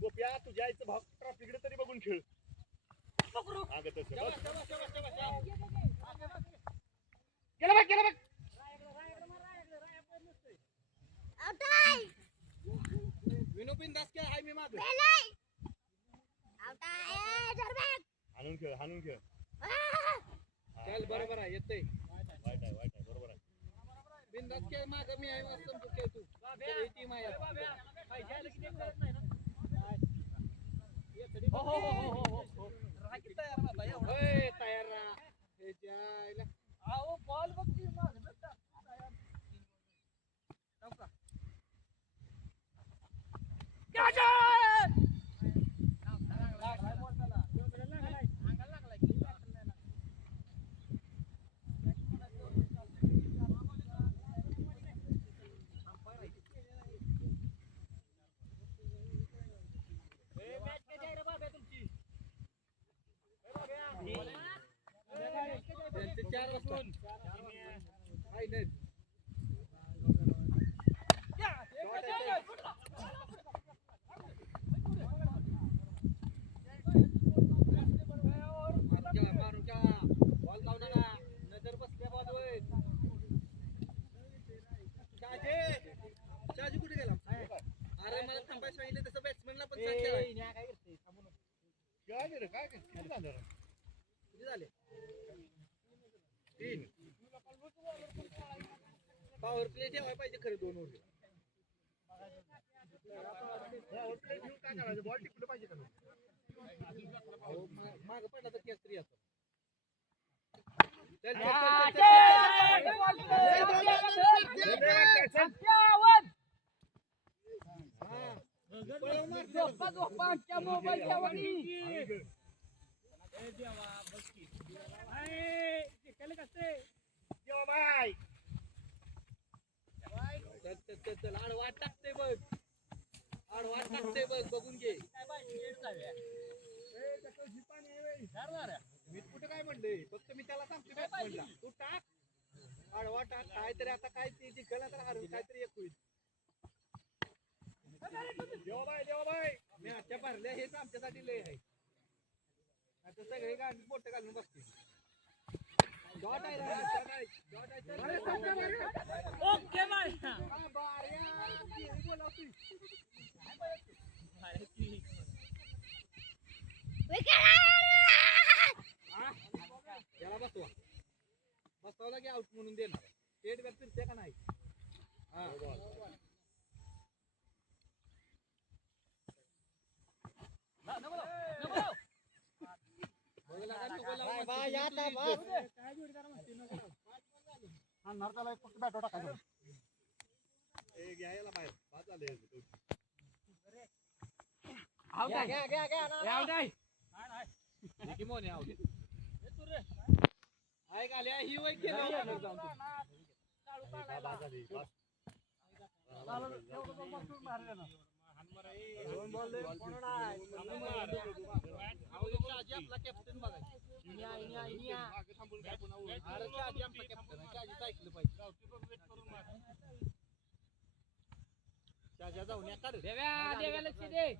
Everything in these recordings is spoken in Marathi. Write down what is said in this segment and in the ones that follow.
गोप्या तुझ्या आईचं भाग ट्रॉफीकडे तरी बघून खेळ. विनोपिन दास काय हाय मी माग हाणून खेळ हाणून खेळ. चल बरोबर आहे येतंय. वाईट आहे बरोबर आहे. बिंदास खेळ माग मी आहे वास्तव तू खेळ तू. टीम आहे. हो राखी तयार बाबा एवढा. ओय तयार रा. हे जायला. आओ बॉल बघ की माग बेटा. तयार. टाका. कॅच! चार वाजून फायनल. बॉल जाऊ नका. नजर बसल्या बॉलवर. शाजी कुठे गेला? अरे मला थांबायला सांगितलं तसं बॅट्समॅनला पण काय किती झाले? 3. पॉवर प्ले ठेवायला पाहिजे खरं 2 ओव्हर. पॉवर प्ले घेऊन काय करायचं? बॉल टिकलं पाहिजे का? माग पडला तर कॅच तरी असतो. आडवाट टाकते बघ. आडवाट टाकते बघ. बघून घे. मी कुठे काय म्हणले? फक्त मी त्याला सांगतो तू टाक. आडवा टाक. काहीतरी आता काय ते जिंकला तर हरवून काहीतरी एक होईल. देवाबाई मी आजच्या भरल्या हेच आमच्यासाठी लय आहे. आता सगळे गाडी मोठं घालून बसते. डॉट आहे ओके बाय. त्याला बसवा. बसवला की आउट म्हणून देणार. स्टेट बॅट फिरते का नाही? हा घ्यायला बाहेर बाद झाले. ही वय केलं आपला कॅप्टन बघायचं. ऐकलं पाहिजे. जाऊन देव्या लक्ष दे.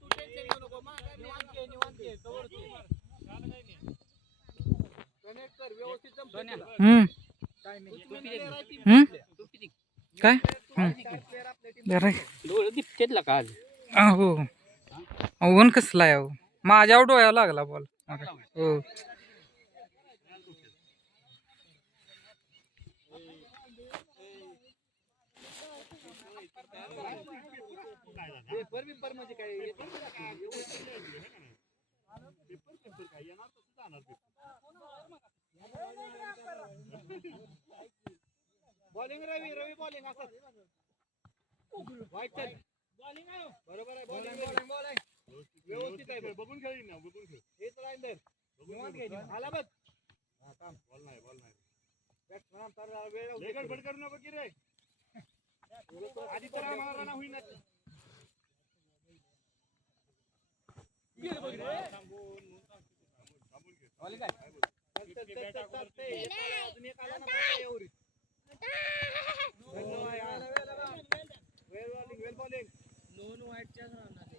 तू टेन्शन घेऊ नको. कनेक्ट कर व्यवस्थित. काय हो ऊन कसला आहे? माझ्या डोळ्यावर लागला बॉल. हो पेपर बिपर म्हणजे काय येणार तसं जाणार. बॉलिंग रवी बॉलिंग असं वाईट चल बरोबर आहे बॉलिंग व्यवस्थित आहे बघून खेळीन ना बघून खेळ हेच लाईन दर आला बघ बॉल नाही बॅट्समॅन तर वेळ गडबड करू नको की रे आधी तर आम्हाला रन होईना वेल बॉलिंग नोन वाईटच्याच राहणार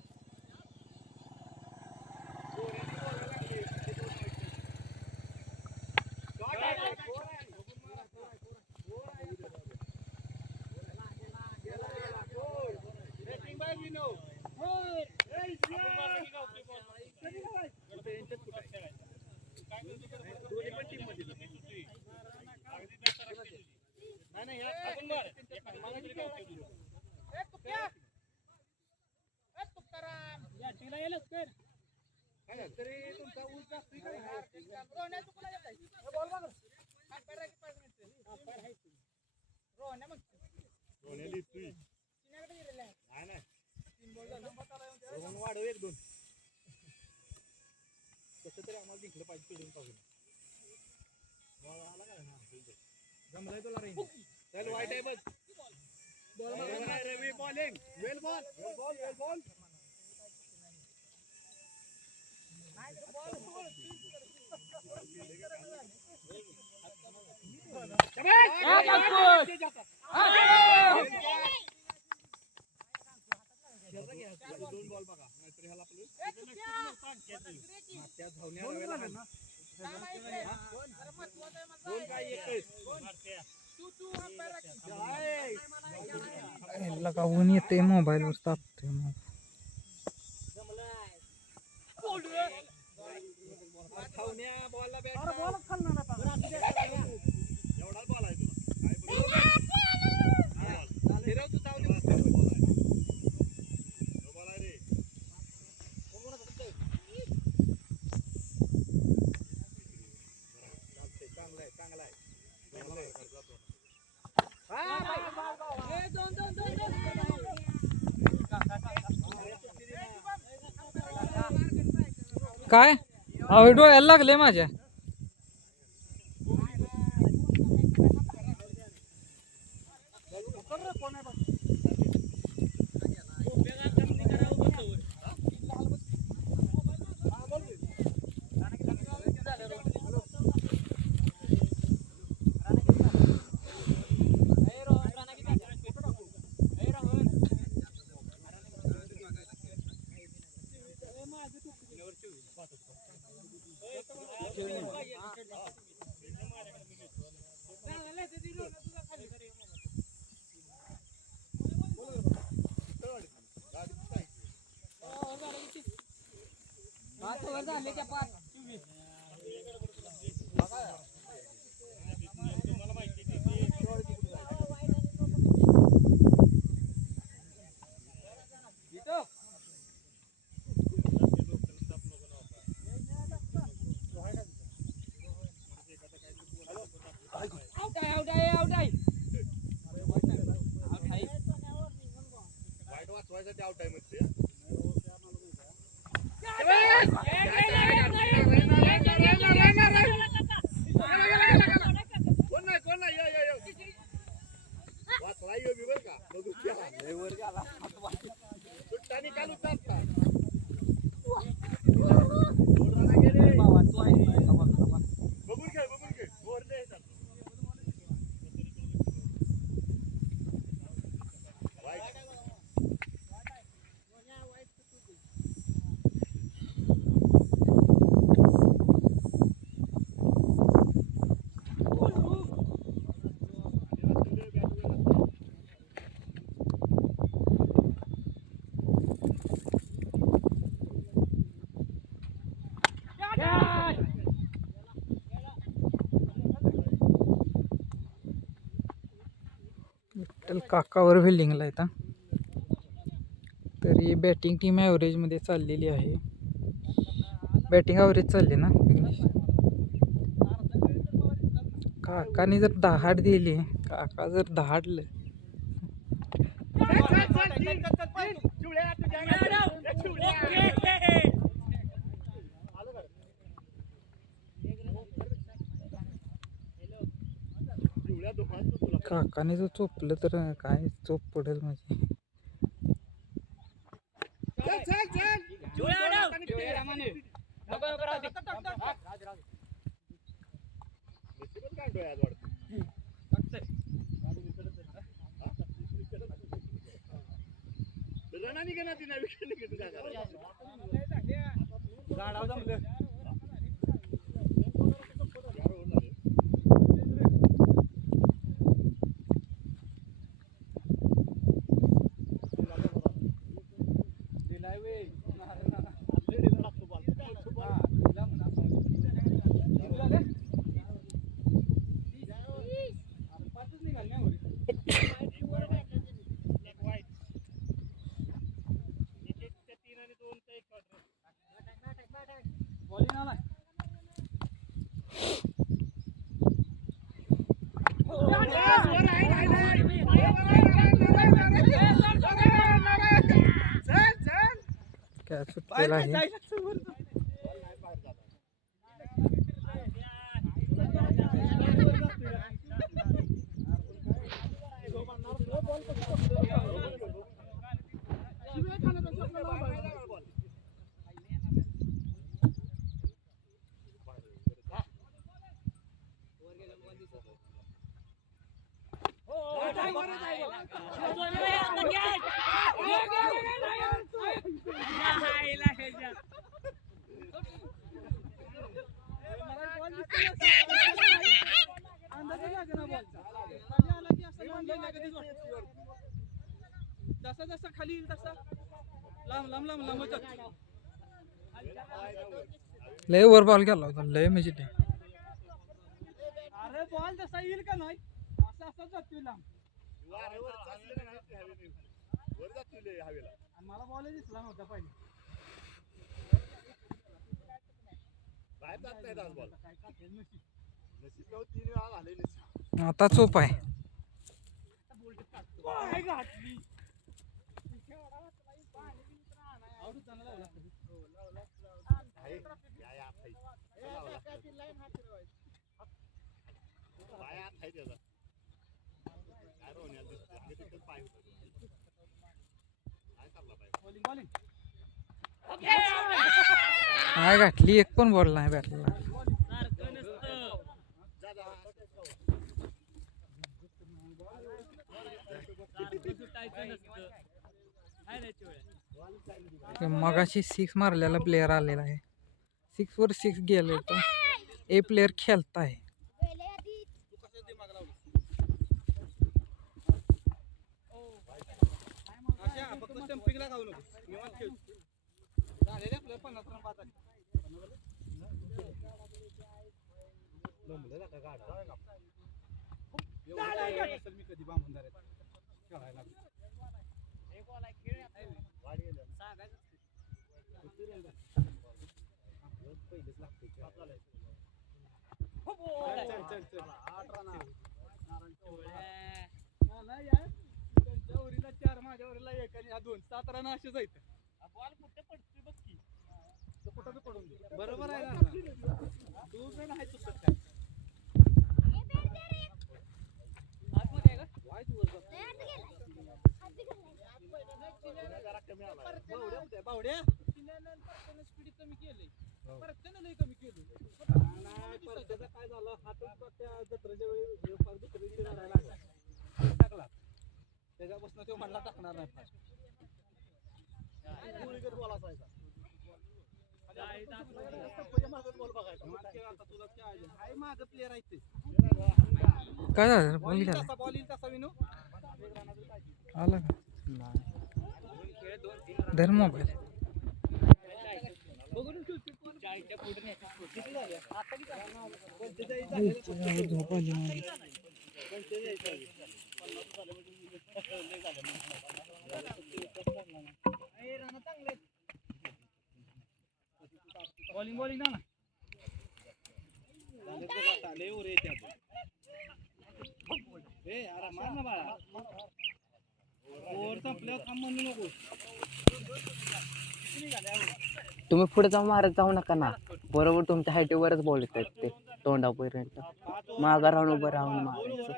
वाढव एक दोन कसं तरी आम्हाला जिंकलं पाहिजे पिढून पाहून जमलाय तुला रेंज चल वाईट आहे बघ रवी बॉलिंग वेल बॉल दोन बॉल बघा नाहीतर ह्याला लगा ऊन येते मोबाईलवर तापते मग बॉलला एवढा बॉल आहे काय अहो डोळ्याला लागले माझ्या वाचवायसाठी आउट आहे मध्ये कोण नाही वाचला यो बी बर का बघू सुट्टा निकाल उतारता बघून खेळ बोरले विठ्ठल काकावर फिल्डिंगला येतात तरी बॅटिंग टीम ॲव्हरेजमध्ये चाललेली आहे बॅटिंग ॲव्हरेज चालली ना काकाने जर 10 दिली काका जर धाडलं काकाने जर चोपलं तर काय चोप पडेल म्हणजे काय सुटलेला आहे. जसा जसा खाली येईल तसा लांब लांब लांब लांब लय वर बॉल गेला होता लय म्हणजे ते अरे बॉल जसा येईल का नाही असा असा जातोय लांब मला बॉल दिसला नव्हता पहिले आता चोप आहे. काय घातली एक पण बॉल नाही बॅटला. मगाशी 6 मारलेला प्लेयर आलेला आहे. 6 वर 6 गेले तो ए प्लेयर खेळताय. बरोबर आहे ना तू नाही तू बावड्या स्पीड कमी केली परत लई कमी केली काय झालं हातच त्या जत्रेच्या वेळी टाकला त्याच्यापासून तो म्हणला टाकणार नाही माझं प्लेअर आहे ते काय झालं बॉल गेला बॉल येईल तसा विनू आला का धर मोबाईल झोप आली मला. बॉलिंग ना लय वर येते तुम्ही पुढे जाऊन मारत जाऊ नका ना, बरोबर तुमच्या हाईटीवरच बॉल येतात ते तोंडापर्यंत. माघार राहून उभं राहून मारायचं.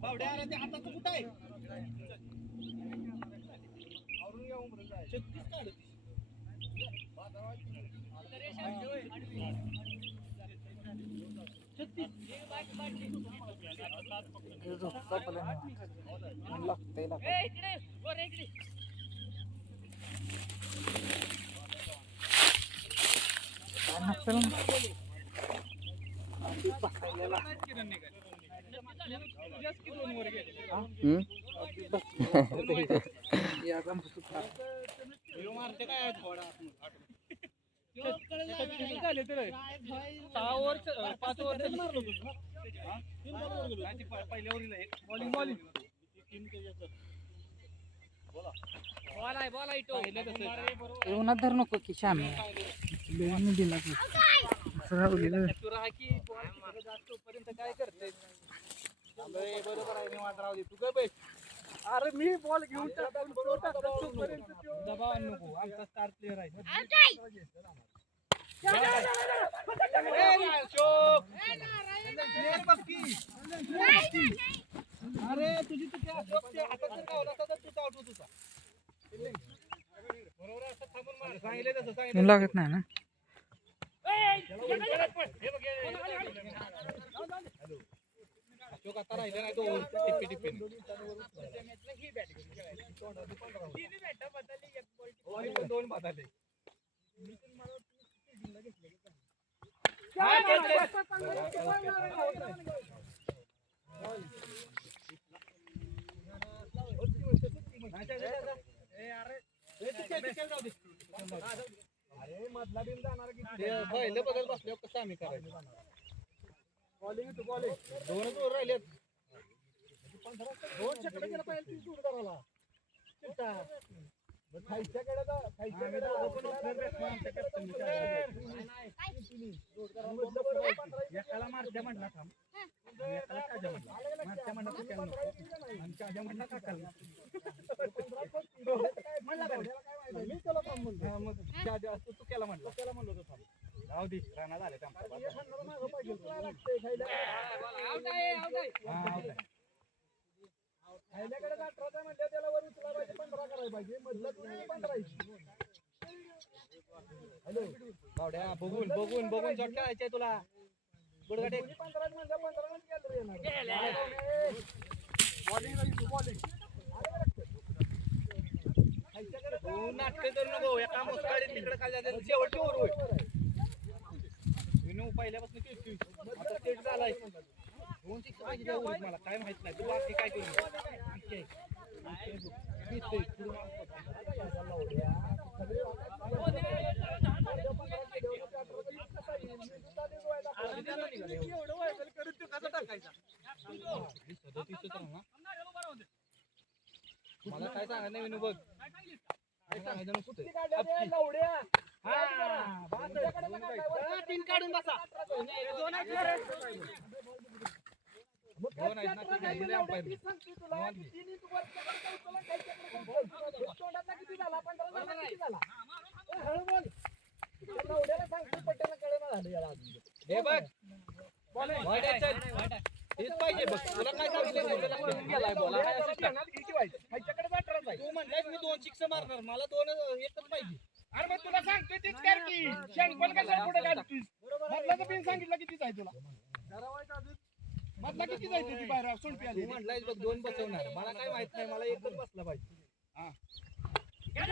बावड्या अरे ते हाताचं कुठं आहे? आवरून घ्या उमरून जाय. 36 काढ. येऊनात धर नको की श्याम दिला की राहुलीला काय करते? बरोबर आहे निवांत राहू दे. तू काय बैठ. अरे मी बॉल घेऊन दबाव नको. आमचा स्टार प्लेअर आहे. अरे तुझी तुझ्या हातात जर गावला असता तर तुझा आउट होत होता. बरोबर आहे. असं थांबून मार. सांगितलं तसं सांगितलं. लागत नाही ना. अशोक आता राहिला नाही तो टिप्पी टिप्पी दोन बदलले. अरे मधला बिल जाणार की पहिलं बदल बसल्यावर कसं आम्ही करायचं? बॉलिंग टू बॉलिंग दोनच ओव्हर राहिलेत. 2 चक्कर गेला पाहिजे 30 जोरदाराला. चिट्टा खायच्याकडे जा खायच्याकडे ओपन ओपनर बॅट्समन आमच्या कॅप्टन एकाला मारत्या म्हणला थांब एकाला काजा म्हणला मारत्या म्हणला तू केला नको आणि काजा म्हणला काकाला म्हणला काय मी त्याला थांब म्हणतो मग काजा असतो तू केला म्हणला त्याला म्हणलो होतो थांब जाऊ दे राणा झाले थांब खायल्याकडे 18 म्हणलं त्याला वर उचला पाहिजे 15 करायला पाहिजे मधलं 15. हॅलो बावड्या बघून बघून बघून शॉट खेळायचे तुला गुडगटे 15 म्हणलं 15 मध्ये गेलं येणार बॉलिंग राहील बॉलिंग खायच्याकडे तू नाटक करू नको एका मुस्काडीत तिकडे खाली जाते शेवटची ओव्हर होईल. विनू पहिल्यापासून किती आता सेट झालाय 2 6 पाहिजे मला काय माहित नाही तू बाकी काय करू मला काय सांगा नाही विनू बघ काय सांगायचं तीन काढून बसा हेच पाहिजे बघ तुला काय सांगितलं तू म्हणलास मी 2 6 मारणार मला 2 एकच पाहिजे. अरे मग तुला सांगतोय तीच कर की शंकर कशाला पुढे काढतोस मधला पिन सांगितलं किती जाय तुला मधला किती जायचं ती बाहेर सोडपी आली म्हणलाय बघ 2 बसवणार मला काय माहित नाही मला एकच बसला पाहिजे. हा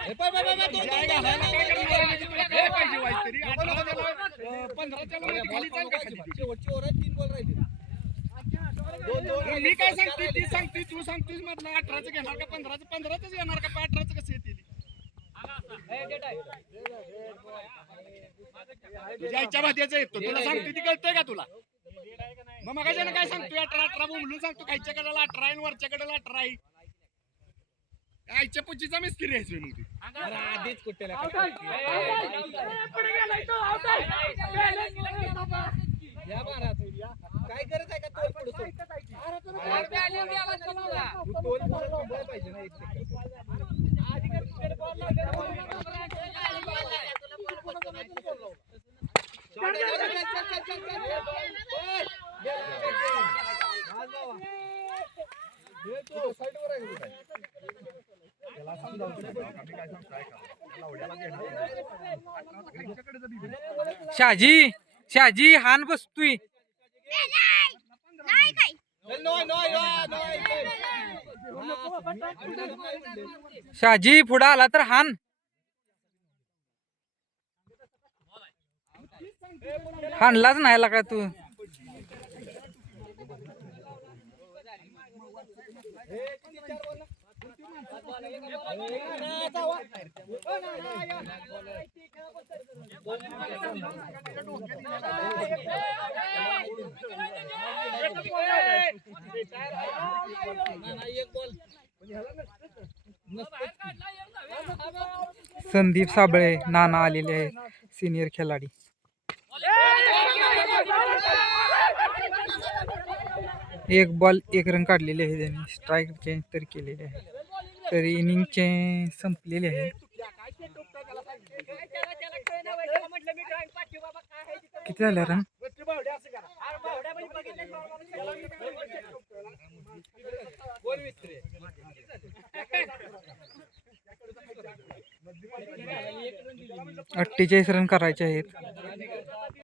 हे पाय बाय बाय 2 काय पाहिजे वाईट तरी 15 च्या मध्ये खाली जाईल का खाली शेवटची ओव्हर 3 बॉल राहिले. मी काय सांगते ती सांगते तू सांगतोस मधला 18चं घेणार का 15चं 15च येणार का 18चं कसं येतील तुझ्या इच्छा भात्याचं येतो तुला सांगते ती कळतंय का तुला मग मगाच्यानं काय सांगतोय 18 बोलून सांगतो खायच्या कडेला 18 आणि वरच्या कडेला 18 आहे. आईच्या पुचीचा मिस्त्री आहे मग ती आधीच कुठेला काय गरज आहे का तोल पडतो पाहिजे ना एक शहाजी शहाजी हान बसतोय शहाजी पुढे आला तर हान हाणलाच नाही का तू संदीप साबळे नाना आलेले आहेत सिनियर खिलाडी एक बॉल एक रन काढलेले आहे त्यांनी स्ट्राईक चेंज तर केलेले आहे तर इनिंग संपलेले आहे किती झाले रन अठ्ठेचाळीस रन करायचे आहेत